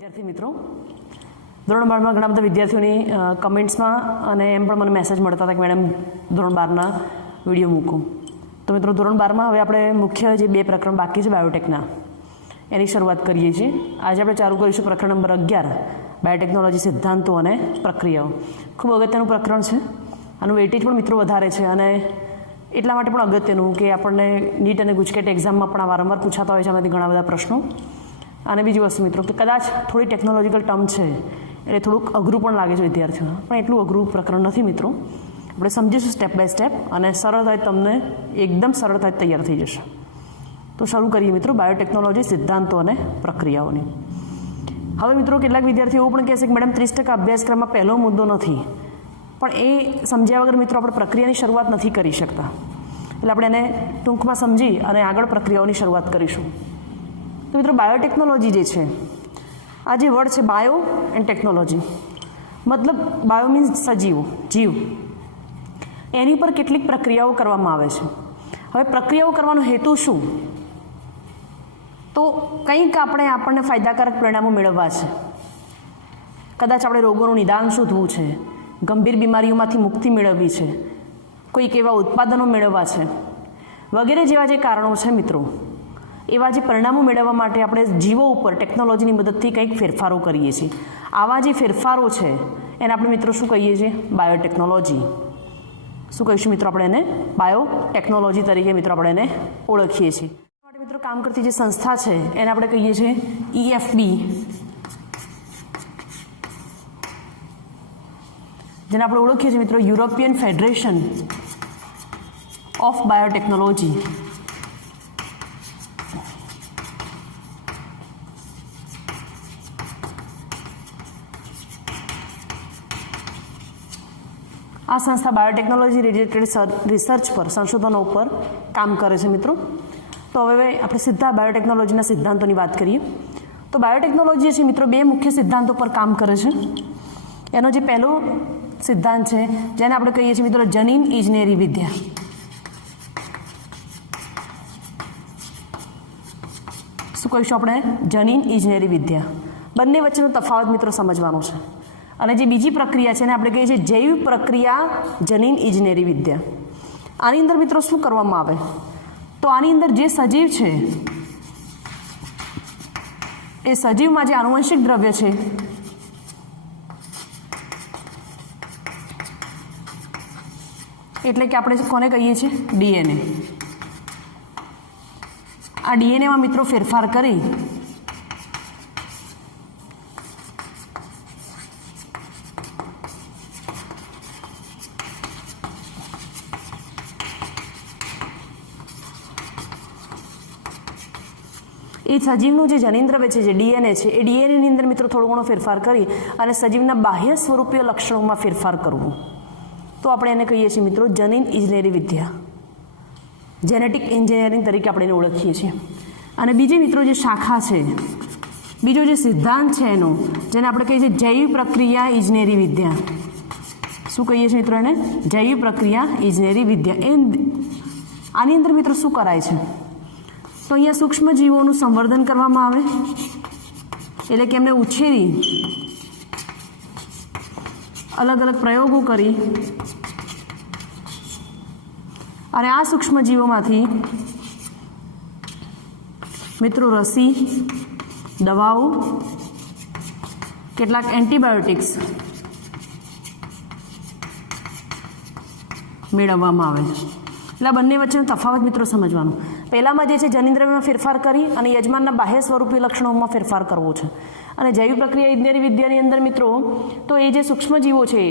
વિદ્યાર્થી મિત્રો, ધોરણ 12માં ઘણા બધા વિદ્યાર્થીઓની કમેન્ટ્સમાં અને એમ પણ મને મેસેજ મળતા હતા કે મેડમ ધોરણ 12ના વિડીયો મૂકો. તો મિત્રો ધોરણ 12માં હવે આપણે મુખ્ય જે બે પ્રકરણ બાકી છે બાયોટેકના એની શરૂઆત કરીએ છીએ. આજે આપણે ચાલુ કરીશું પ્રકરણ નંબર 11 બાયોટેકનોલોજી સિદ્ધાંતો અને પ્રક્રિયાઓ. ખૂબ અગત્યનું પ્રકરણ છે. આનું વેઇટેજ પણ મિત્રો વધારે છે અને એટલા માટે પણ અગત્યનું કે આપણને નીટ અને ગુજકેટ એક્ઝામમાં પણ આ વારંવાર પૂછાતા હોય છે આમાંથી ઘણા બધા પ્રશ્નો. અને બીજી વસ્તુ મિત્રો કે કદાચ થોડી ટેકનોલોજીકલ ટર્મ છે એટલે થોડુંક અઘરું પણ લાગે છે વિદ્યાર્થીઓને, પણ એટલું અઘરું પ્રકરણ નથી મિત્રો. આપણે સમજીશું સ્ટેપ બાય સ્ટેપ અને સરળતાથી તમને એકદમ સરળતાથી તૈયાર થઈ જશે. તો શરૂ કરીએ મિત્રો બાયોટેકનોલોજી સિદ્ધાંતો અને પ્રક્રિયાઓની. હવે મિત્રો કેટલાક વિદ્યાર્થીઓ એવું પણ કહેશે કે મેડમ 30% અભ્યાસક્રમમાં પહેલો મુદ્દો નથી, પણ એ સમજ્યા વગર મિત્રો આપણે પ્રક્રિયાની શરૂઆત નથી કરી શકતા. એટલે આપણે એને ટૂંકમાં સમજી અને આગળ પ્રક્રિયાઓની શરૂઆત કરીશું. તો મિત્રો બાયોટેકનોલોજી જે છે, આ જે વર્ડ છે બાયો એન્ડ ટેકનોલોજી, મતલબ બાયો મીન્સ સજીવ, જીવ, એની પર કેટલીક પ્રક્રિયાઓ કરવામાં આવે છે. હવે પ્રક્રિયાઓ કરવાનો હેતુ શું? તો કંઈક આપણને ફાયદાકારક પરિણામો મેળવવા છે. કદાચ આપણે રોગોનું નિદાન શોધવું છે, ગંભીર બીમારીઓમાંથી મુક્તિ મેળવવી છે, કોઈક એવા ઉત્પાદનો મેળવવા છે, વગેરે જેવા જે કારણો છે મિત્રો, એવા જે પરિણામો મેળવવા માટે આપણે જીવો ઉપર ટેકનોલોજીની મદદથી કંઈક ફેરફારો કરીએ છીએ. આવા જે ફેરફારો છે એને આપણે મિત્રો શું કહીએ છીએ? બાયોટેકનોલોજી. શું કહીશું મિત્રો? આપણે એને બાયોટેકનોલોજી તરીકે મિત્રો આપણે એને ઓળખીએ છીએ. માટે મિત્રો કામ કરતી જે સંસ્થા છે એને આપણે કહીએ છીએ EFB, જેને આપણે ઓળખીએ છીએ મિત્રો યુરોપિયન ફેડરેશન ઓફ બાયોટેકનોલોજી. આ સંસ્થા બાયોટેકનોલોજી રિલેટેડ રિસર્ચ પર, સંશોધનો ઉપર કામ કરે છે મિત્રો. તો હવે આપણે સીધા બાયોટેકનોલોજીના સિદ્ધાંતોની વાત કરીએ. તો બાયોટેકનોલોજી છે મિત્રો બે મુખ્ય સિદ્ધાંતો પર કામ કરે છે. એનો જે પહેલો સિદ્ધાંત છે જેને આપણે કહીએ છીએ મિત્રો જનીન ઇજનેરી વિદ્યા. શું કહીશું આપણે? જનીન ઇજનેરી વિદ્યા. બંને વચ્ચેનો તફાવત મિત્રો સમજવાનો છે. અને જે બીજી પ્રક્રિયા છે એને આપણે કહીએ છીએ જૈવ પ્રક્રિયા જનીન ઇજનેરી વિદ્યા. આની અંદર મિત્રો શું કરવામાં આવે? તો આની અંદર જે સજીવ છે એ સજીવમાં જે આનુવંશિક દ્રવ્ય છે એટલે કે આપણે કોને કહીએ છીએ? DNA. આ DNAમાં મિત્રો ફેરફાર કરી એ સજીવનું જે જનીનદ્રવ્ય છે, જે DNA છે, એ DNAની અંદર મિત્રો થોડો ઘણો ફેરફાર કરી અને સજીવના બાહ્ય સ્વરૂપીય લક્ષણોમાં ફેરફાર કરવું, તો આપણે એને કહીએ છીએ મિત્રો જનીન ઇજનેરી વિદ્યા, જેનેટિક એન્જિનિયરિંગ તરીકે આપણે એને ઓળખીએ છીએ. અને બીજી મિત્રો જે શાખા છે, બીજો જે સિદ્ધાંત છે એનો, જેને આપણે કહીએ છીએ જૈવ પ્રક્રિયા ઇજનેરી વિદ્યા. શું કહીએ છીએ મિત્રો એને? જૈવ પ્રક્રિયા ઇજનેરી વિદ્યા. આની અંદર મિત્રો શું કરાય છે? તો અહીંયા સૂક્ષ્મ જીવોનું સંવર્ધન કરવામાં આવે, એટલે કે એમને ઉછેરી અલગ અલગ પ્રયોગો કરી અને આ સૂક્ષ્મ જીવોમાંથી મિત્રો રસી, દવાઓ, કેટલાક એન્ટીબાયોટિક્સ મેળવવામાં આવે છે. એટલે આ બંને વચ્ચેનો તફાવત મિત્રો સમજવાનો. પહેલામાં જે છે જનીનદ્રવ્યમાં ફેરફાર કરી અને યજમાનના બાહ્ય સ્વરૂપી લક્ષણોમાં ફેરફાર કરવો છે. અને જૈવ પ્રક્રિયા ઇજનેરી વિદ્યાની અંદર મિત્રો તો એ જે સૂક્ષ્મજીવો છે,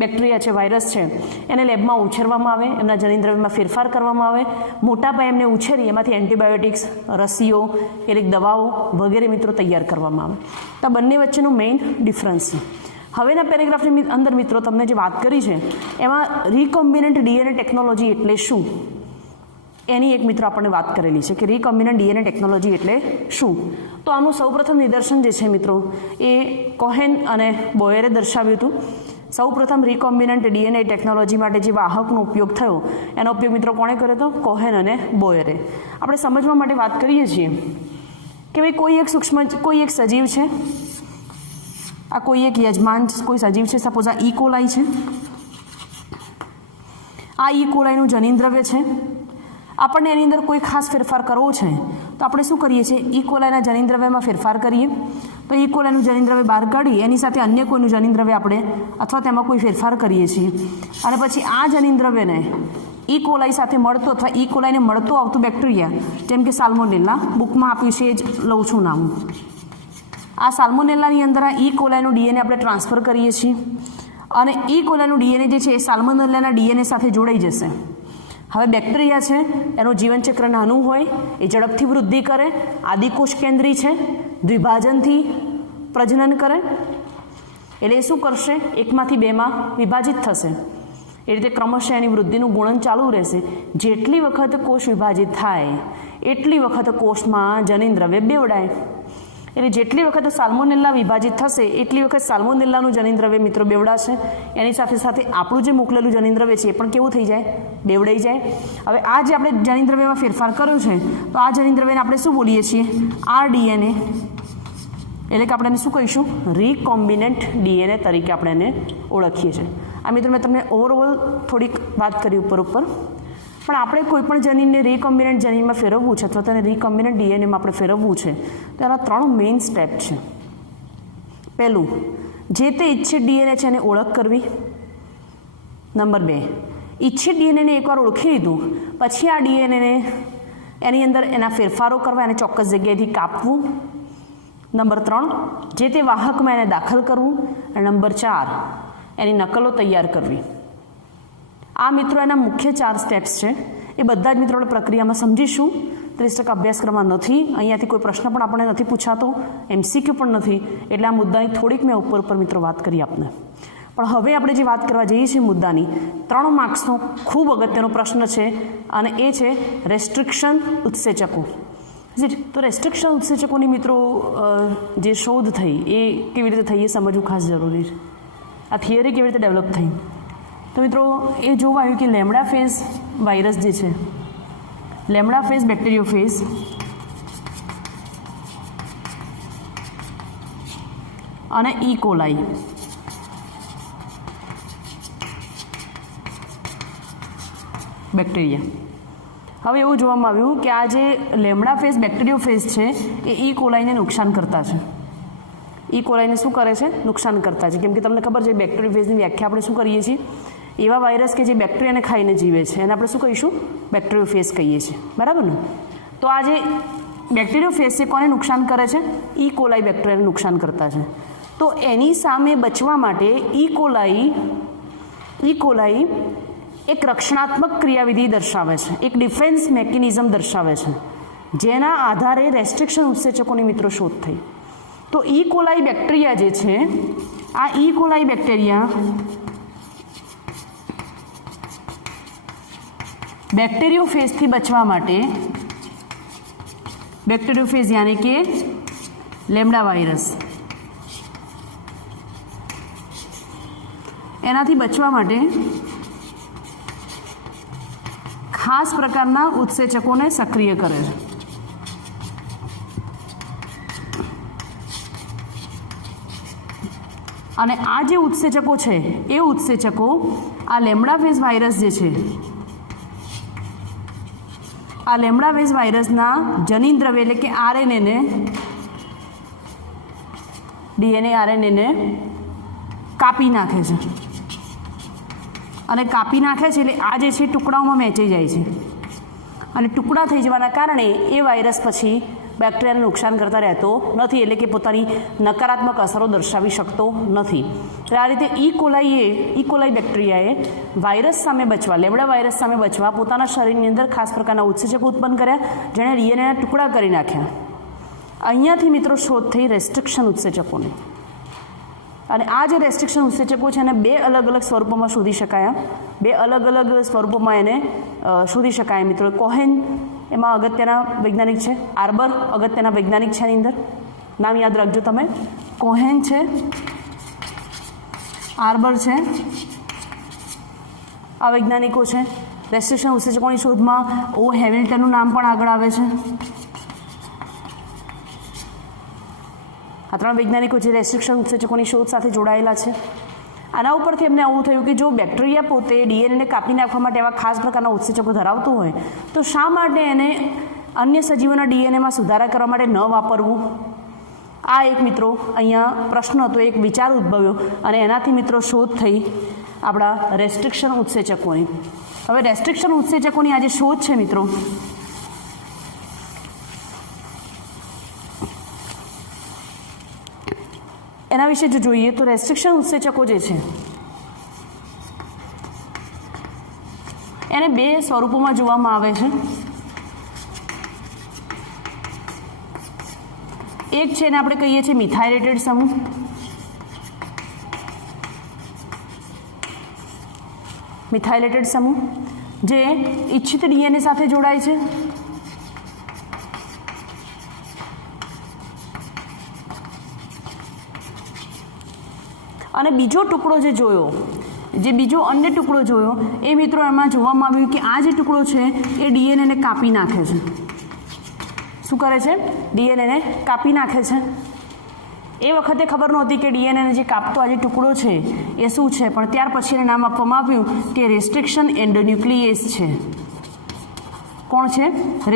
બેક્ટેરિયા છે, વાયરસ છે, એને લેબમાં ઉછેરવામાં આવે, એમના જનીનદ્રવ્યમાં ફેરફાર કરવામાં આવે, મોટા પાયે એમને ઉછેરી એમાંથી એન્ટીબાયોટિક્સ, રસીઓ, કેટલીક દવાઓ વગેરે મિત્રો તૈયાર કરવામાં આવે. તો આ બંને વચ્ચેનો મેઇન ડિફરન્સ છે. હવેના પેરેગ્રાફની અંદર મિત્રો તમને જે વાત કરી છે એમાં રિકોમ્બિનન્ટ DNA ટેકનોલોજી એટલે શું એની એક મિત્રો આપણને વાત કરેલી છે કે રિકોમ્બિનન્ટ DNA ટેકનોલોજી એટલે શું. તો આનું સૌપ્રથમ નિદર્શન જે છે મિત્રો એ કોહેન અને બોયરે દર્શાવ્યું હતું. સૌપ્રથમ રિકોમ્બિનન્ટ DNA ટેકનોલોજી માટે જે વાહકનો ઉપયોગ થયો એનો ઉપયોગ મિત્રો કોણે કર્યો હતો? કોહેન અને બોયરે. આપણે સમજવા માટે વાત કરીએ છીએ કે ભાઈ કોઈ એક સજીવ છે આ કોઈ એક યજમાન કોઈ સજીવ છે, સપોઝ આ ઈ કોલાઈ છે, આ ઈ કોલાઈનું જનીન દ્રવ્ય છે. આપણને એની અંદર કોઈ ખાસ ફેરફાર કરવો છે તો આપણે શું કરીએ છીએ, ઈ કોલાઈના જનીન દ્રવ્યમાં ફેરફાર કરીએ. તો ઈ કોલાઈનું જનીન દ્રવ્ય બહાર કાઢી એની સાથે અન્ય કોઈનું જનીન દ્રવ્ય આપણે અથવા તેમાં કોઈ ફેરફાર કરીએ છીએ અને પછી આ જનીન દ્રવ્યને ઈ કોલાઈ સાથે મળતો અથવા ઈ કોલાઈને મળતો આવતું બેક્ટેરિયા, જેમ કે સાલ્મોનેલા, બુકમાં આપ્યું છે એ જ લઉં છું નામ. આ સાલ્મોનેલાની અંદર આ ઈ કોલાઈનું ડીએનએ આપણે ટ્રાન્સફર કરીએ છીએ અને ઈ કોલાઈનું ડીએનએ જે છે એ સાલ્મોનેલાના ડીએનએ સાથે જોડાઈ જશે. હવે બેક્ટેરિયા છે એનું જીવનચક્ર નાનું હોય, એ ઝડપથી વૃદ્ધિ કરે, આદિકોષ કેન્દ્રી છે, દ્વિભાજનથી પ્રજનન કરે, એટલે એ શું કરશે, એકમાંથી બેમાં વિભાજિત થશે. એ રીતે ક્રમશઃ એની વૃદ્ધિનું ગુણન ચાલુ રહેશે. જેટલી વખત કોષ વિભાજિત થાય એટલી વખત કોષમાં જનીન દ્રવ્ય બેવડાય. એટલે જેટલી વખત સાલ્મોનેલા વિભાજિત થશે એટલી વખત સાલ્મોનેલાનું જનીન દ્રવ્ય મિત્રો બેવડાશે. એની સાથે સાથે આપણું જે મોકલેલું જનીન દ્રવ્ય છે એ પણ કેવું થઈ જાય, બેવડાઈ જાય. હવે આ જે આપણે જનીન દ્રવ્યમાં ફેરફાર કર્યો છે તો આ જનીન દ્રવ્યને આપણે શું બોલીએ છીએ, આરડીએનએ, એટલે કે આપણે એને શું કહીશું, રીકોમ્બિનેન્ટ ડીએનએ તરીકે આપણે એને ઓળખીએ છીએ. આ મિત્રો મેં તમને ઓવરઓલ થોડીક વાત કરી ઉપર પણ આપણે કોઈ પણ જનીનને રીકોમ્બિનેન્ટ જનીનમાં ફેરવવું છે અથવા તેને રીકોમ્બિનેન્ટ ડીએનએમાં આપણે ફેરવવું છે તો એના 3 મેઇન સ્ટેપ છે. પહેલું, જે તે ઇચ્છિત ડીએનએ છે એને ઓળખ કરવી. નંબર 2, ઇચ્છિત ડીએનએને એકવાર ઓળખી લીધું પછી આ ડીએનએને એની અંદર એના ફેરફારો કરવા, એને ચોક્કસ જગ્યાએથી કાપવું. નંબર 3, જે તે વાહકમાં એને દાખલ કરવું. અને નંબર 4, એની નકલો તૈયાર કરવી. આ મિત્રો એના મુખ્ય 4 સ્ટેપ્સ છે. એ બધા જ મિત્રો આપણે પ્રક્રિયામાં સમજીશું. 30% અભ્યાસક્રમમાં નથી, અહીંયાથી કોઈ પ્રશ્ન પણ આપણને નથી પૂછાતો, MCQ પણ નથી, એટલે આ મુદ્દાની થોડીક મેં ઉપર મિત્રો વાત કરી આપને. પણ હવે આપણે જે વાત કરવા જઈએ છીએ મુદ્દાની, 3 માર્ક્સનો ખૂબ અગત્યનો પ્રશ્ન છે અને એ છે રેસ્ટ્રિક્શન ઉત્સેચકો. તો રેસ્ટ્રિક્શન ઉત્સેચકોની મિત્રો જે શોધ થઈ એ કેવી રીતે થઈ એ સમજવું ખાસ જરૂરી છે. આ થિયરી કેવી રીતે ડેવલપ થઈ તો મિત્રો એ જોવા આવ્યું કે લેમડા ફેઝ વાયરસ જે છે, લેમડા ફેઝ બેક્ટેરિયોફેઝ અને ઈ કોલાઈ બેક્ટેરિયા. હવે એવું જોવામાં આવ્યું કે આ જે લેમડા ફેઝ બેક્ટેરિયોફેઝ છે એ ઈ કોલાઈને નુકસાન કરતા છે. ઈ કોલાઈને શું કરે છે, નુકસાન કરતા છે. કેમ કે તમને ખબર છે બેક્ટેરિયોફેઝની વ્યાખ્યા આપણે શું કરીએ છીએ, એવા વાયરસ કે જે બેક્ટેરિયાને ખાઈને જીવે છે એને આપણે શું કહીશું, બેક્ટેરિયોફેઝ કહીએ છીએ, બરાબર ને. તો આ જે બેક્ટેરિયોફેઝ છે કોને નુકસાન કરે છે, ઈ કોલાઈ બેક્ટેરિયાને નુકસાન કરતા છે. તો એની સામે બચવા માટે ઈ કોલાઈ એક રક્ષણાત્મક ક્રિયાવિધિ દર્શાવે છે, એક ડિફેન્સ મેકેનિઝમ દર્શાવે છે, જેના આધારે રેસ્ટ્રિક્શન ઉત્સેચકોની મિત્રો શોધ થઈ. તો ઈ કોલાઈ બેક્ટેરિયા જે છે, આ ઈ કોલાઈ બેક્ટેરિયા બેક્ટેરિયોફેઝથી બચવા માટે, બેક્ટેરિયોફેઝ યાની કે લેમડા વાયરસ, એનાથી બચવા માટે ખાસ પ્રકારના ઉત્સેચકોને સક્રિય કરે છે. અને આ જે ઉત્સેચકો છે એ ઉત્સેચકો આ લેમડા ફેઝ વાયરસ જે છે, આ લેમડા ફેઝ વાયરસના જનીન દ્રવ્ય એટલે કે આરએનએને, ડીએનએ આરએનએને કાપી નાખે છે. અને કાપી નાખે છે એટલે આ જે છે ટુકડાઓમાં વહેંચાઈ જાય છે અને ટુકડા થઈ જવાના કારણે એ વાયરસ પછી બેક્ટેરિયાને નુકસાન કરતા રહેતો નથી, એટલે કે પોતાની નકારાત્મક અસરો દર્શાવી શકતો નથી. તો આ રીતે ઈ કોલાઈ બેક્ટેરિયાએ વાયરસ સામે બચવા, લેમડા વાયરસ સામે બચવા પોતાના શરીરની અંદર ખાસ પ્રકારના ઉત્સેચકો ઉત્પન્ન કર્યા, જેણે ડીએનએના ટુકડા કરી નાખ્યા. અહીંયાથી મિત્રો શોધ થઈ રેસ્ટ્રિક્શન ઉત્સેચકોની. અને આ જે રેસ્ટ્રિક્શન ઉત્સેચકો છે એને 2 અલગ અલગ સ્વરૂપોમાં શોધી શકાયા, 2 અલગ અલગ સ્વરૂપોમાં એને શોધી શકાય મિત્રો. કોહેન એમાં અગત્યના વૈજ્ઞાનિક છે, આર્બર અગત્યના વૈજ્ઞાનિક છે, એની અંદર નામ યાદ રાખજો તમે, કોહેન છે, આર્બર છે, આ વૈજ્ઞાનિકો છે. રેસ્ટ્રિક્શન ઉત્સેચકોની શોધમાં ઓ હેમિલ્ટનનું નામ પણ આગળ આવે છે. આ 3 વૈજ્ઞાનિકો જે રેસ્ટ્રિક્શન ઉત્સેચકોની શોધ સાથે જોડાયેલા છે. આના ઉપરથી એમને આવું થયું કે જો બેક્ટેરિયા પોતે ડીએનએને કાપી નાખવા માટે એવા ખાસ પ્રકારના ઉત્સેચકો ધરાવતું હોય તો શા માટે એને અન્ય સજીવોના ડીએનએમાં સુધારા કરવા માટે ન વાપરવું. આ એક મિત્રો અહીંયા પ્રશ્ન હતો, એક વિચાર ઉદ્ભવ્યો અને એનાથી મિત્રો શોધ થઈ આપણા રેસ્ટ્રિક્શન ઉત્સેચકોની. હવે રેસ્ટ્રિક્શન ઉત્સેચકોની આ જે શોધ છે મિત્રો, એના વિશે જો જોઈએ તો રેસ્ટ્રિક્શન ઉત્સેચકો જે છે એને 2 સ્વરૂપોમાં જોવામાં આવે છે. એક છે એને આપણે કહીએ છીએ મિથાઇલેટેડ સમૂહ, મિથાઇલેટેડ સમૂહ જે ઇચ્છિત ડીએનએ સાથે જોડાય છે, અને બીજો ટુકડો જે જોયો, જે બીજો અન્ય ટુકડો જોયો એ મિત્રો એમાં જોવામાં આવ્યું કે આ જે ટુકડો છે એ ડીએનએને કાપી નાખે છે. શું કરે છે? ડીએનએને કાપી નાખે છે. એ વખતે ખબર નહોતી કે ડીએનએને જે કાપતો આ જે ટુકડો છે એ શું છે, પણ ત્યાર પછી એને નામ આપવામાં આવ્યું કે રેસ્ટ્રિક્શન એન્ડોન્યુક્લિએઝ છે. કોણ છે?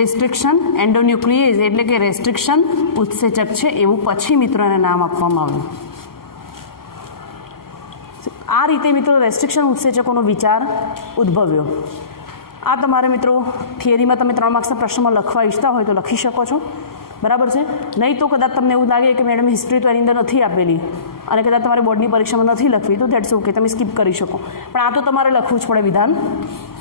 રેસ્ટ્રિક્શન એન્ડોન્યુક્લિએઝ, એટલે કે રેસ્ટ્રિક્શન ઉત્સેચક છે એવું પછી મિત્રો એને નામ આપવામાં આવ્યું. આ રીતે મિત્રો રેસ્ટ્રિક્શન ઉત્સેચકોનો વિચાર ઉદ્ભવ્યો. આ તમારે મિત્રો થિયરીમાં તમે 3 માર્ક્સના પ્રશ્નમાં લખવા ઈચ્છતા હોય તો લખી શકો છો, બરાબર છે. નહીં તો કદાચ તમને એવું લાગે કે મેડમ હિસ્ટ્રી તો એની અંદર નથી આપેલી અને કદાચ તમારે બોર્ડની પરીક્ષામાં નથી લખવી તો ધેટ્સ ઓકે, તમે સ્કીપ કરી શકો, પણ આ તો તમારે લખવું જ પડે વિધાન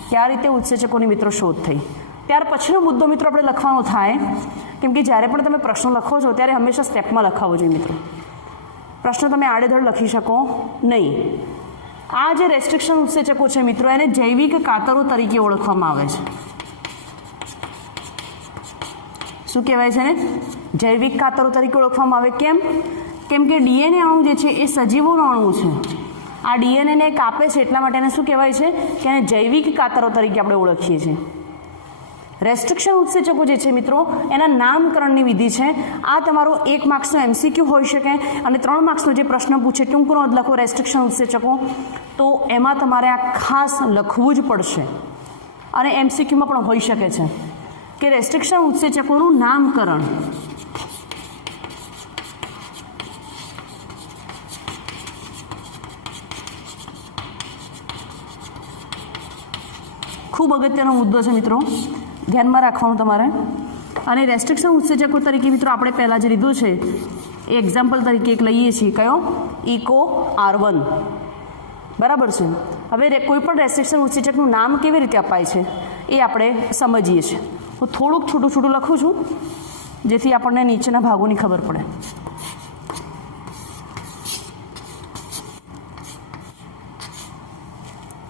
કે આ રીતે ઉત્સેચકોની મિત્રો શોધ થઈ. ત્યાર પછીનો મુદ્દો મિત્રો આપણે લખવાનો થાય, કેમ કે જ્યારે પણ તમે પ્રશ્ન લખો છો ત્યારે હંમેશા સ્ટેપમાં લખાવો જોઈએ મિત્રો. પ્રશ્ન તમે આડેધડ લખી શકો નહીં. આ જે રેસ્ટ્રિક્શન ઉત્સેચકો છે મિત્રો એને જૈવિક કાતરો તરીકે ઓળખવામાં આવે છે. શું કહેવાય છે ને? જૈવિક કાતરો તરીકે ઓળખવામાં આવે. કેમ કે ડીએનએ અણુ જે છે એ સજીવોનો અણુ છે. આ ડીએનએને કાપે છે એટલા માટે એને શું કહેવાય છે કે એને જૈવિક કાતરો તરીકે આપણે ઓળખીએ છીએ. રેસ્ટ્રિક્શન ઉત્સેચકો જે છે મિત્રો એના નામકરણની વિધિ છે. આ તમારો 1 માર્ક્સનો એમસીક્યુ હોઈ શકે અને 3 માર્ક્સનો જે પ્રશ્ન પૂછે ટૂંક નોંધ લખો રેસ્ટ્રિક્શન ઉત્સેચકો, તો એમાં તમારે આ ખાસ લખવું જ પડશે. અને એમસીક્યુમાં પણ હોઈ શકે છે કે રેસ્ટ્રિક્શન ઉત્સેચકોનું નામકરણ. ખૂબ અગત્યનો મુદ્દો છે મિત્રો, ધ્યાનમાં રાખવાનું તમારે. અને રેસ્ટ્રિક્શન ઉત્સેચકો તરીકે મિત્રો આપણે પહેલાં જે લીધું છે એ એક્ઝામ્પલ તરીકે એક લઈએ છીએ. કયો? ઇકો R1, બરાબર છે. હવે કોઈ પણ રેસ્ટ્રિક્શન ઉત્સેચકનું નામ કેવી રીતે અપાય છે એ આપણે સમજીએ છીએ. હું થોડુંક છૂટું છૂટું લખું છું જેથી આપણને નીચેના ભાગોની ખબર પડે.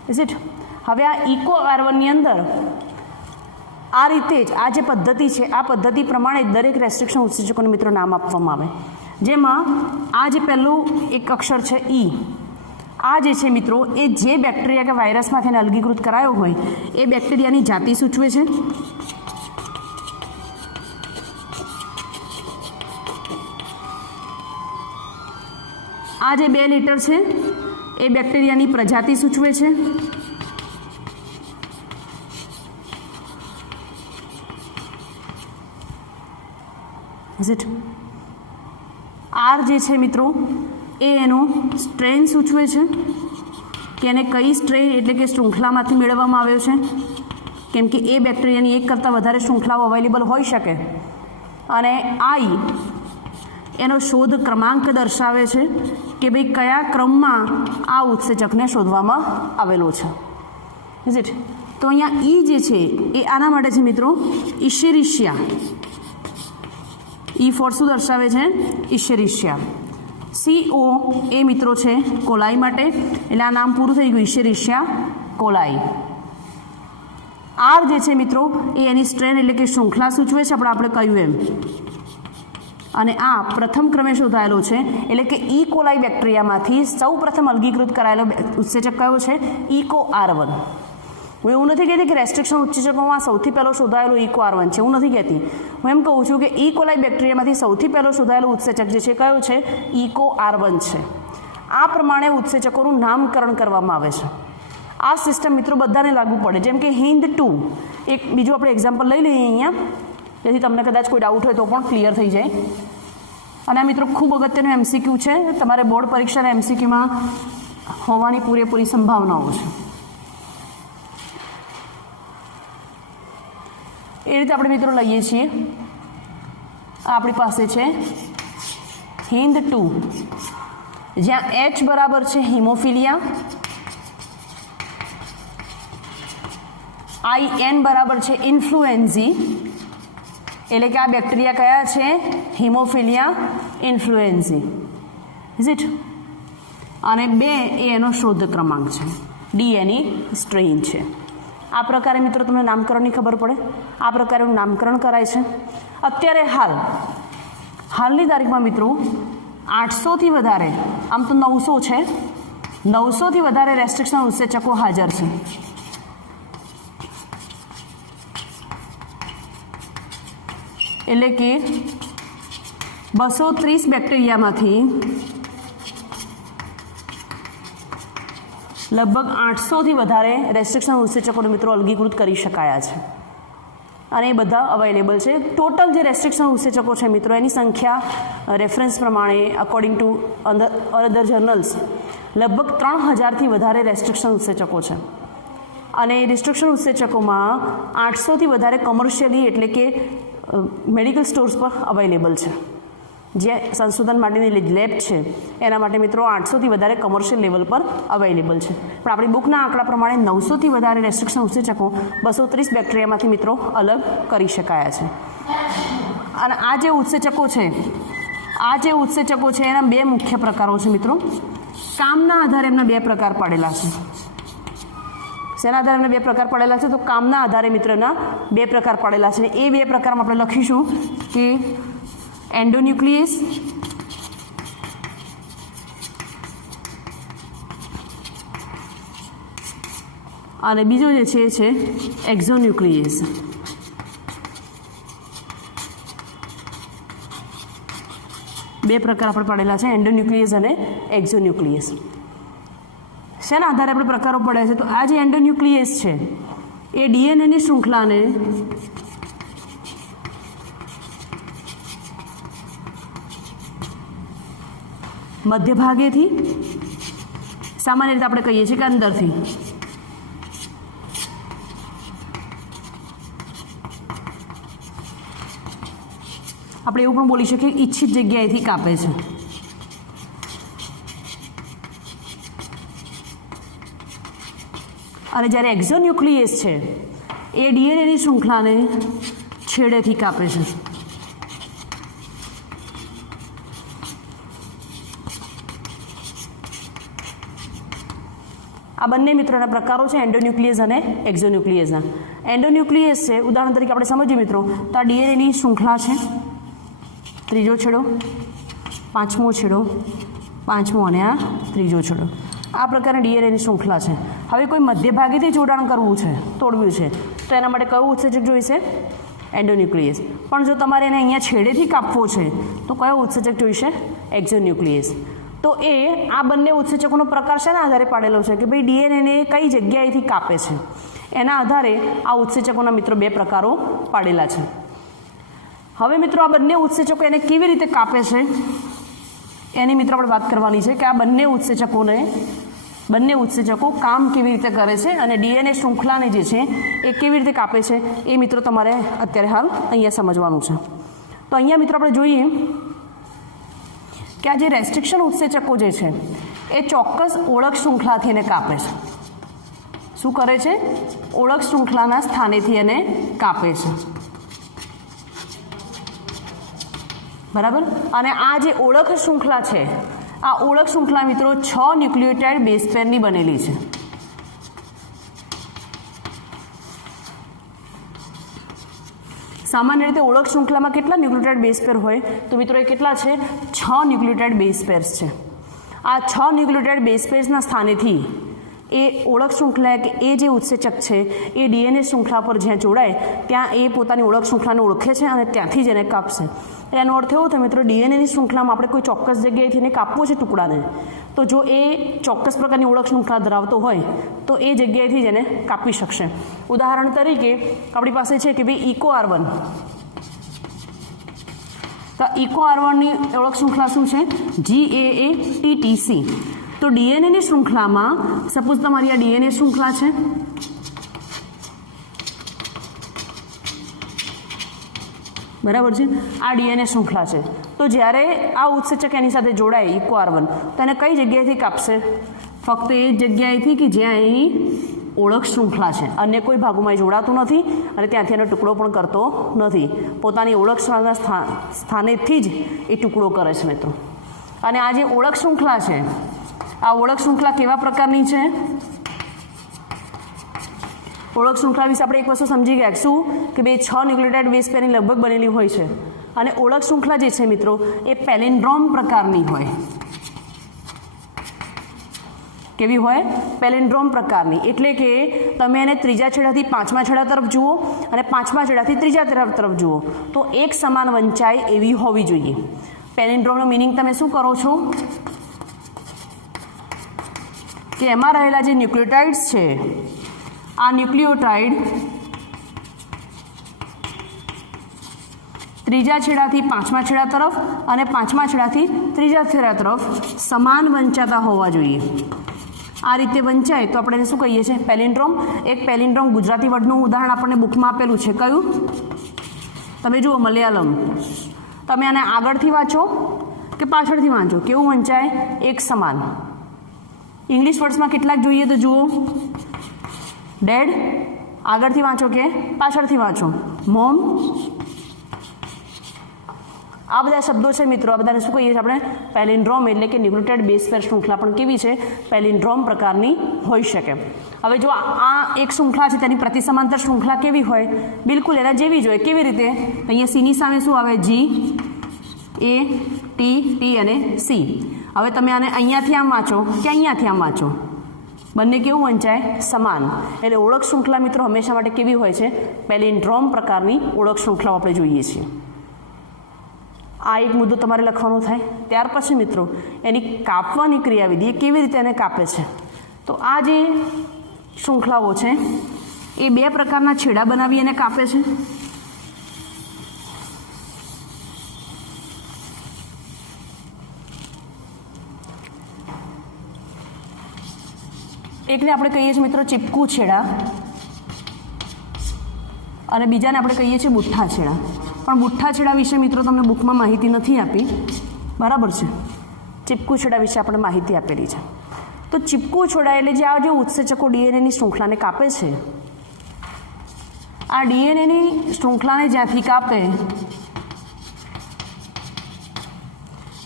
Is it? હવે આ ઇકો R1ની અંદર આ રીતે જ આ જે પદ્ધતિ છે આ પદ્ધતિ પ્રમાણે દરેક રેસ્ટ્રિક્શન ઉત્સેચકોને મિત્રો નામ આપવામાં આવે, જેમાં આ જે પહેલું એક અક્ષર છે ઈ, આ જે છે મિત્રો એ જે બેક્ટેરિયા કે વાયરસમાંથી એને અલગીકૃત કરાયો હોય એ બેક્ટેરિયાની જાતિ સૂચવે છે. આ જે 2 લીટર છે એ બેક્ટેરિયાની પ્રજાતિ સૂચવે છે. આર જે છે મિત્રો એ એનો સ્ટ્રેન સૂચવે છે કે એને કઈ સ્ટ્રેન એટલે કે શૃંખલામાંથી મેળવવામાં આવ્યો છે, કેમ કે એ બેક્ટેરિયાની એક કરતાં વધારે શૃંખલાઓ અવેલેબલ હોઈ શકે. અને આઈ એનો શોધ ક્રમાંક દર્શાવે છે કે ભાઈ કયા ક્રમમાં આ ઉત્સેચકને શોધવામાં આવેલો છે. Is it? તો અહીંયા ઈ જે છે એ આના માટે છે મિત્રો ઇશેરિશિયા. ઈ ફોર શું દર્શાવે છે? ઇશેરિશિયા. CO એ મિત્રો છે કોલાઈ માટે, એટલે આ નામ પૂરું થઈ ગયું, ઇશેરિશિયા કોલાઈ. આર જે છે મિત્રો એ એની સ્ટ્રેન એટલે કે શૃંખલા સૂચવે છે આપણે કહ્યું એમ. અને આ પ્રથમ ક્રમે શોધાયેલો છે એટલે કે ઈ કોલાઈ બેક્ટેરિયામાંથી સૌ પ્રથમ અલગીકૃત કરાયેલો ઉત્સેચક કયો છે? Eco R1. હું એવું નથી કહેતી કે રેસ્ટ્રિક્શન ઉત્સેચકોમાં સૌથી પહેલો શોધાયેલો EcoR1 છે, હું નથી કહેતી. હું એમ કહું છું કે ઇકોલાઈ બેક્ટેરિયામાંથી સૌથી પહેલો શોધાયેલો ઉત્સેચક જે છે કયો છે? EcoR1 છે. આ પ્રમાણે ઉત્સેચકોનું નામકરણ કરવામાં આવે છે. આ સિસ્ટમ મિત્રો બધાને લાગુ પડે. જેમ કે HindII એક બીજું આપણે એક્ઝામ્પલ લઈ લઈએ અહીંયા, જેથી તમને કદાચ કોઈ ડાઉટ હોય તો પણ ક્લિયર થઈ જાય. અને આ મિત્રો ખૂબ અગત્યનું MCQ છે, તમારે બોર્ડ પરીક્ષાના MCQમાં હોવાની પૂરેપૂરી સંભાવનાઓ છે. એ રીતે આપણે મિત્રો લઈએ છીએ. આપણી પાસે છે HindII, જ્યાં H બરાબર છે હિમોફિલિયા, IN બરાબર છે ઇન્ફ્લુએન્ઝી, એટલે કે આ બેક્ટેરિયા કયા છે? Haemophilia influenzae, is it? અને 2 એ એનો શોધ ક્રમાંક છે, D એની સ્ટ્રેઇન છે. આ પ્રકારે મિત્રો તમને નામકરણની ખબર પડે. આ પ્રકારે નામકરણ કરાય છે. અત્યારે હાલની તારીખમાં મિત્રો 800થી વધારે, આમ તો 900 છે, 900થી વધારે રેસ્ટ્રિક્શન ઉત્સેચકો હાજર છે. એટલે કે 230 બેક્ટેરિયામાંથી લગભગ 800થી વધારે રેસ્ટ્રિક્શન ઉત્સેચકોને મિત્રો અલગીકૃત કરી શકાયા છે, અને એ બધા અવેલેબલ છે. ટોટલ જે રેસ્ટ્રિક્શન ઉત્સેચકો છે મિત્રો, એની સંખ્યા રેફરન્સ પ્રમાણે અકોર્ડિંગ ટુ અધર જર્નલ્સ લગભગ 3000થી વધારે રેસ્ટ્રિક્શન ઉત્સેચકો છે. અને રિસ્ટ્રિક્શન ઉત્સેચકોમાં 800થી વધારે કોમર્શિયલી એટલે કે મેડિકલ સ્ટોર્સ પર અવેલેબલ છે. જે સંશોધન માટેની લેબ છે એના માટે મિત્રો 800થી વધારે કોમર્શિયલ લેવલ પર અવેલેબલ છે. પણ આપણી બુકના આંકડા પ્રમાણે 900થી વધારે રેસ્ટ્રિક્શન ઉત્સેચકો 230 બેક્ટેરિયામાંથી મિત્રો અલગ કરી શકાયા છે. અને આ જે ઉત્સેચકો છે એના 2 મુખ્ય પ્રકારો છે મિત્રો. કામના આધારે એમના 2 પ્રકાર પાડેલા છે. શેના આધારે એમના 2 પ્રકાર પડેલા છે? તો કામના આધારે મિત્રના 2 પ્રકાર પડેલા છે. એ 2 પ્રકારમાં આપણે લખીશું કે એન્ડોન્યુક્લિયસ અને બીજો જે છે એ છે એક્ઝોન્યુક્લિયસ. બે પ્રકાર આપણે પડેલા છે, એન્ડોન્યુક્લિયસ અને એક્ઝોન્યુક્લિયસ. શેના આધારે આપણે પ્રકારો પડ્યા છે? તો આ જે એન્ડોન્યુક્લિયસ છે એ ડીએનએની શૃંખલાને મધ્ય ભાગેથી, સામાન્ય રીતે આપણે કહીએ છીએ કે અંદરથી, આપણે એવું પણ બોલી શકીએ ઈચ્છિત જગ્યાએથી કાપે છે. અને જ્યારે એક્ઝોન્યુક્લિયસ છે એ ડીએનએની શૃંખલાને છેડેથી કાપે છે. આ બંને મિત્રોના પ્રકારો છે એન્ડોન્યુક્લિયસ અને એક્ઝોન્યુક્લિયસના. એન્ડોન્યુક્લિયસ છે, ઉદાહરણ તરીકે આપણે સમજીએ મિત્રો, તો આ ડીએનએની શૃંખલા છે, ત્રીજો છેડો, પાંચમો છેડો, પાંચમો અને આ ત્રીજો છેડો. આ પ્રકારની ડીએનએની શૃંખલા છે. હવે કોઈ મધ્ય ભાગેથી જોડાણ કરવું છે, તોડવું છે, તો એના માટે કયું ઉત્સેચક જોઈશે? એન્ડોન્યુક્લિયસ. પણ જો તમારે એને અહીંયા છેડેથી કાપવો છે તો કયો ઉત્સેચક જોઈશે? એક્ઝોન્યુક્લિયસ. તો એ આ બંને ઉત્સેચકોનો પ્રકાર શેના આધારે પાડેલો છે કે ભાઈ ડીએનએને કઈ જગ્યાએથી કાપે છે, એના આધારે આ ઉત્સેચકોના મિત્રો 2 પ્રકારો પાડેલા છે. હવે મિત્રો આ બંને ઉત્સેચકો એને કેવી રીતે કાપે છે એની મિત્રો આપણે વાત કરવાની છે કે આ બંને ઉત્સેચકો કામ કેવી રીતે કરે છે અને ડીએનએ શૃંખલાને જે છે એ કેવી રીતે કાપે છે એ મિત્રો તમારે અત્યારે હાલ અહીંયા સમજવાનું છે. તો અહીંયા મિત્રો આપણે જોઈએ કે આ જે રેસ્ટ્રિક્શન ઉત્સેચકો જે છે એ ચોક્કસ ઓળખ શૃંખલાથી એને કાપે છે. શું કરે છે? ઓળખ શૃંખલાના સ્થાનેથી એને કાપે છે. બરાબર. અને આ જે ઓળખ શૃંખલા છે, આ ઓળખ શૃંખલા મિત્રો 6 ન્યુક્લિયોટાઇડ બેઝ પેરની બનેલી છે. સામાન્ય રીતે ઓળખ શૃંખલામાં કેટલા ન્યુક્લિયોટાઇડ બેઝ પેર હોય? તો મિત્રો એ કેટલા છે? 6 ન્યુક્લિયોટાઇડ બેઝ પેર્સ છે. આ 6 ન્યુક્લિયોટાઇડ બેઝ પેર્સના સ્થાનેથી એ ઓળખ શૃંખલા કે એ જે ઉત્સેચક છે એ ડીએનએ શૃંખલા પર જ્યાં જોડાય ત્યાં એ પોતાની ઓળખ શૃંખલાને ઓળખે છે અને ત્યાંથી જ એને કાપશે. એનો અર્થ એવો થાય મિત્રો, ડીએનએની શૃંખલામાં આપણે કોઈ ચોક્કસ જગ્યાએથી એને કાપવો છે ટુકડાને, તો જો એ ચોક્કસ પ્રકારની ઓળખ શૃંખલા ધરાવતો હોય તો એ જગ્યાએથી જ એને કાપી શકશે. ઉદાહરણ તરીકે આપણી પાસે છે કે ભાઈ EcoR1, તો EcoR1ની ઓળખ શૃંખલા શું છે? GAATTC. તો ડીએનએની શૃંખલામાં સપોઝ તમારી આ ડીએનએ શૃંખલા છે, બરાબર છે, આ ડીએનએ શૃંખલા છે. તો જ્યારે આ ઉત્સેચક એની સાથે જોડાય EcoR1, તો એને કઈ જગ્યાએથી કાપશે? ફક્ત એ જગ્યાએથી કે જ્યાં એની ઓળખ શૃંખલા છે, અન્ય કોઈ ભાગોમાં જોડાતું નથી અને ત્યાંથી એનો ટુકડો પણ કરતો નથી. પોતાની ઓળખ શૃંખલાના સ્થાનેથી જ એ ટુકડો કરે છે મિત્રો. અને આ જે ઓળખ શૃંખલા છે, આ ઓળખ શૃંખલા કેવા પ્રકારની છે? ઓળખ શૃંખલા વિશે આપણે એક વસ્તુ સમજી ગયા, શું કે બે 6 ન્યુક્લિયોટાઇડ બેઝ પેરની લગભગ બનેલી હોય છે. અને ઓળખ શૃંખલા જે છે મિત્રો એ પેલિન્ડ્રોમ પ્રકારની હોય. કેવી હોય? પેલિન્ડ્રોમ પ્રકારની. એટલે કે તમે એને ત્રીજા છેડાથી પાંચમા છેડા તરફ જુઓ અને પાંચમા છેડાથી ત્રીજા તરફ જુઓ તો એક સમાન વંચાય એવી હોવી જોઈએ. પેલિન્ડ્રોમનો મિનિંગ તમે શું કરો છો કે એમાં રહેલા જે ન્યુક્લિયોટાઇડ્સ છે, આ ન્યુક્લિયોટાઇડ ત્રીજા છેડાથી પાંચમા છેડા તરફ અને પાંચમા છેડાથી ત્રીજા છેડા તરફ સમાન વંચાતા હોવા જોઈએ. આ રીતે વંચાય તો આપણે શું કહીએ છીએ? પેલિન્ડ્રોમ. એક પેલિન્ડ્રોમ ગુજરાતી વર્ડનું ઉદાહરણ આપણને બુકમાં આપેલું છે. કયું? તમે જુઓ, મલયાલમ. તમે આને આગળથી વાંચો કે પાછળથી વાંચો, કેવું વંચાય? એક સમાન. ઇંગ્લિશ વર્ડ્સમાં કેટલાક જોઈએ તો જુઓ, ડેડ. આગળથી વાંચો કે પાછળથી વાંચો? મોમ. આ બધા શબ્દો છે મિત્રો, આ બધાને શું કહીએ છીએ આપણે? પેલિન્ડ્રોમ. એટલે કે ન્યુક્લિયોટાઇડ બેઝ પેર શૃંખલા પણ કેવી છે? પેલિન્ડ્રોમ પ્રકારની હોઈ શકે. હવે જો આ એક શૃંખલા છે તેની પ્રતિ સમાંતર શૃંખલા કેવી હોય? બિલકુલ એના જેવી જ હોય. કેવી રીતે? અહીંયા સીની સામે શું આવે? G, A, T, T અને C. હવે તમે આને અહીંયાથી આમ વાંચો કે અહીંયાથી આમ વાંચો, બંને કેવું વંચાય? સમાન. એટલે ઓળખ શૃંખલા મિત્રો હંમેશા માટે કેવી હોય છે? પેલિન્ડ્રોમ પ્રકારની ઓળખ શૃંખલાઓ આપણે જોઈએ છીએ. આ એક મુદ્દો તમારે લખવાનો થાય. ત્યાર પછી મિત્રો એની કાપવાની ક્રિયાવિધિ, એ કેવી રીતે એને કાપે છે? તો આ જે શૃંખલાઓ છે એ બે પ્રકારના છેડા બનાવી એને કાપે છે. એકને આપણે કહીએ છીએ મિત્રો ચીપકુ છેડા અને બીજાને આપણે કહીએ છીએ બુઠ્ઠા છેડા. પણ બુઠ્ઠા છેડા વિશે મિત્રો તમને બુકમાં માહિતી નથી આપી, બરાબર છે. ચીપકુ છેડા વિશે આપણે માહિતી આપેલી છે. તો ચીપકુ છેડા એટલે જે આ જે ઉત્સેચકો ડીએનએની શૃંખલાને કાપે છે, આ ડીએનએની શૃંખલાને જ્યાંથી કાપે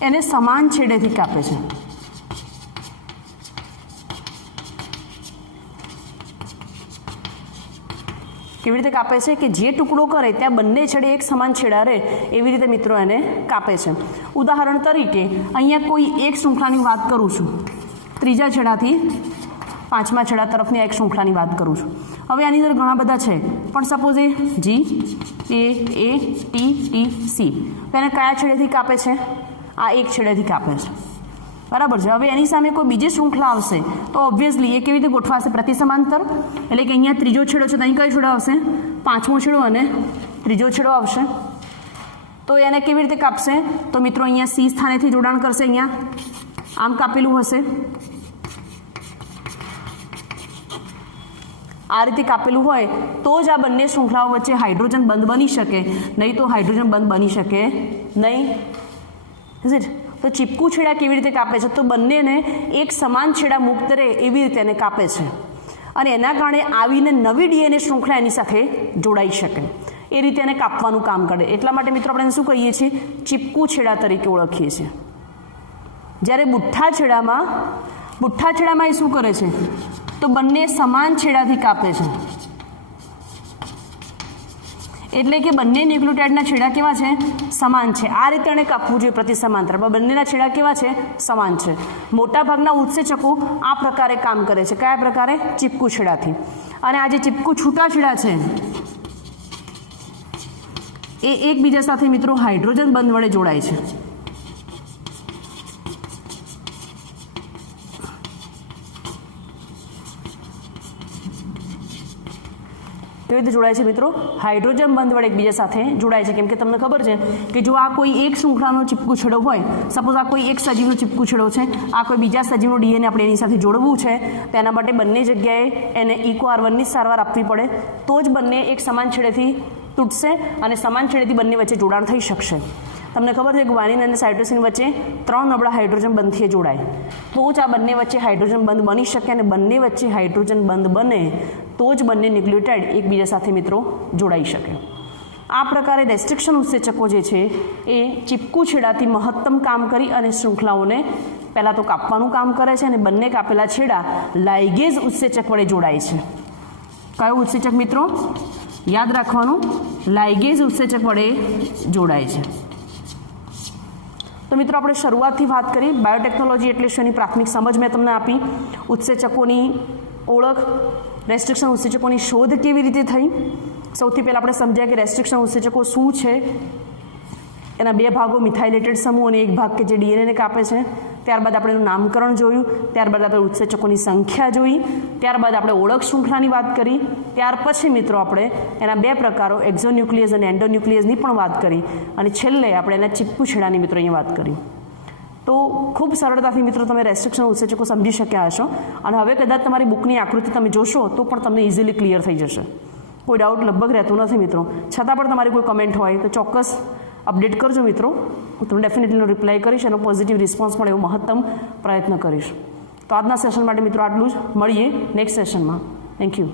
એને સમાન છેડેથી કાપે છે. કેવી રીતે કાપે છે? કે જે ટુકડો કરે ત્યાં બંને છેડે એક સમાન છેડા રહે એવી રીતે મિત્રો એને કાપે છે. ઉદાહરણ તરીકે અહીંયા કોઈ એક શૃંખલાની વાત કરું છું, ત્રીજા છેડાથી પાંચમા છેડા તરફની એક શૃંખલાની વાત કરું છું. હવે આની અંદર ઘણા બધા છે, પણ suppose A G, A, T, T, C. તો એને કયા છેડેથી કાપે છે? આ એક છેડેથી કાપે છે, બરાબર છે. હવે એની સામે કોઈ બીજી શૃંખલા આવશે તો ઓબ્વિયસલી એ કેવી રીતે ગોઠવાશે? પ્રતિ સમાંતર. એટલે કે અહીંયા ત્રીજો છેડો છે તો અહીં કયો છેડો આવશે? પાંચમો છેડો અને ત્રીજો છેડો આવશે. તો એને કેવી રીતે કાપશે? તો મિત્રો અહીંયા C સ્થાનેથી જોડાણ કરશે, અહીંયા આમ કાપેલું હશે, આ રીતે કાપેલું હોય તો જ આ બંને શૃંખલાઓ વચ્ચે હાઇડ્રોજન બંધ બની શકે, નહીં તો હાઇડ્રોજન બંધ બની શકે નહીં. Is it? તો ચીપકુ છેડા કેવી રીતે કાપે છે? તો બંનેને એક સમાન છેડા મુક્ત રહે એવી રીતે એને કાપે છે અને એના કારણે આવીને નવી ડીએનએ શૃંખલા એની સાથે જોડાઈ શકે એ રીતે એને કાપવાનું કામ કરે. એટલા માટે મિત્રો આપણે શું કહીએ છીએ? ચીપકુ છેડા તરીકે ઓળખીએ છીએ. જ્યારે બુઠ્ઠા છેડામાં એ શું કરે છે? તો બંને સમાન છેડાથી કાપે છે. એટલે કે બંને ન્યુક્લિયોટાઇડના છેડા કેવા છે? સમાન છે. આ રીતે એને કાપવું જોઈએ પ્રતિ સમાંતર, પણ બંનેના છેડા કેવા છે? સમાન છે. મોટાભાગના ઉત્સેચકો આ પ્રકારે કામ કરે છે. કયા પ્રકારે? ચીપકુ છેડાથી. અને આ જે ચીપકુ છૂટા છેડા છે એ એકબીજા સાથે મિત્રો હાઇડ્રોજન બંધ વડે જોડાય છે. કેવી રીતે જોડાય છે મિત્રો? હાઇડ્રોજન બંધ વડે એકબીજા સાથે જોડાય છે. કેમ કે તમને ખબર છે કે જો આ કોઈ એક શૃંખલાનો ચીપકુ છેડો હોય, સપોઝ આ કોઈ એક સજીવનો ચીપકુ છેડો છે, આ કોઈ બીજા સજીવનો ડીએનએ આપણે એની સાથે જોડવું છે, તેના માટે બંને જગ્યાએ એને EcoR1ની સારવાર આપવી પડે, તો જ બંને એક સમાન છેડેથી તૂટશે અને સમાન છેડેથી બંને વચ્ચે જોડાણ થઈ શકશે. તમને ખબર છે ગ્વાનિન અને સાઇટોસિન વચ્ચે 3 નબળા હાઇડ્રોજન બંધથી જોડાય, તો જ આ બંને વચ્ચે હાઇડ્રોજન બંધ બની શકે, અને બંને વચ્ચે હાઇડ્રોજન બંધ બને તો જ બંને ન્યુક્લિયોટાઇડ એકબીજા સાથે મિત્રો જોડાઈ શકે. આ પ્રકારે રેસ્ટ્રિક્શન ઉત્સેચકો જે છે એ ચીપકુ છેડાથી મહત્તમ કામ કરી અને શૃંખલાઓને પહેલાં તો કાપવાનું કામ કરે છે, અને બંને કાપેલા છેડા લાઇગેઝ ઉત્સેચક વડે જોડાય છે. કયું ઉત્સેચક મિત્રો? યાદ રાખવાનું, લાઇગેઝ ઉત્સેચક વડે જોડાય છે. તો મિત્રો આપણે શરૂઆતથી વાત કરી બાયોટેકનોલોજી એટલે શું, એની પ્રાથમિક સમજ મેં તમને આપી. ઉત્સેચકોની ઓળખ, રેસ્ટ્રિક્શન ઉત્સેચકોની શોધ કેવી રીતે થઈ. સૌથી પહેલાં આપણે સમજ્યા કે રેસ્ટ્રિક્શન ઉત્સેચકો શું છે. એના 2 ભાગો, મિથાઇલેટેડ સમૂહ અને એક ભાગ કે જે ડીએનએને કાપે છે. ત્યારબાદ આપણે એનું નામકરણ જોયું, ત્યારબાદ આપણે ઉત્સેચકોની સંખ્યા જોઈ, ત્યારબાદ આપણે ઓળખ શૃંખલાની વાત કરી, ત્યાર પછી મિત્રો આપણે એના 2 પ્રકારો એક્ઝોન્યુક્લિયસ અને એન્ડોન્યુક્લિયસની પણ વાત કરી, અને છેલ્લે આપણે એના ચીપકુ છેડાની મિત્રો અહીંયા વાત કરી. તો ખૂબ સરળતાથી મિત્રો તમે રેસ્ટ્રિક્શન ઉત્સેચકો સમજી શક્યા હશો, અને હવે કદાચ તમારી બુકની આકૃતિ તમે જોશો તો પણ તમને ઇઝીલી ક્લિયર થઈ જશે. કોઈ ડાઉટ લગભગ રહેતું નથી મિત્રો. છતાં પણ તમારી કોઈ કમેન્ટ હોય તો ચોક્કસ અપડેટ કરજો મિત્રો. હું તમને ડેફિનેટલીનો રિપ્લાય કરીશ, એનો પોઝિટિવ રિસ્પોન્સ મળે એવો મહત્તમ પ્રયત્ન કરીશ. તો આજના સેશન માટે મિત્રો આટલું જ. મળીએ નેક્સ્ટ સેશનમાં. Thank you.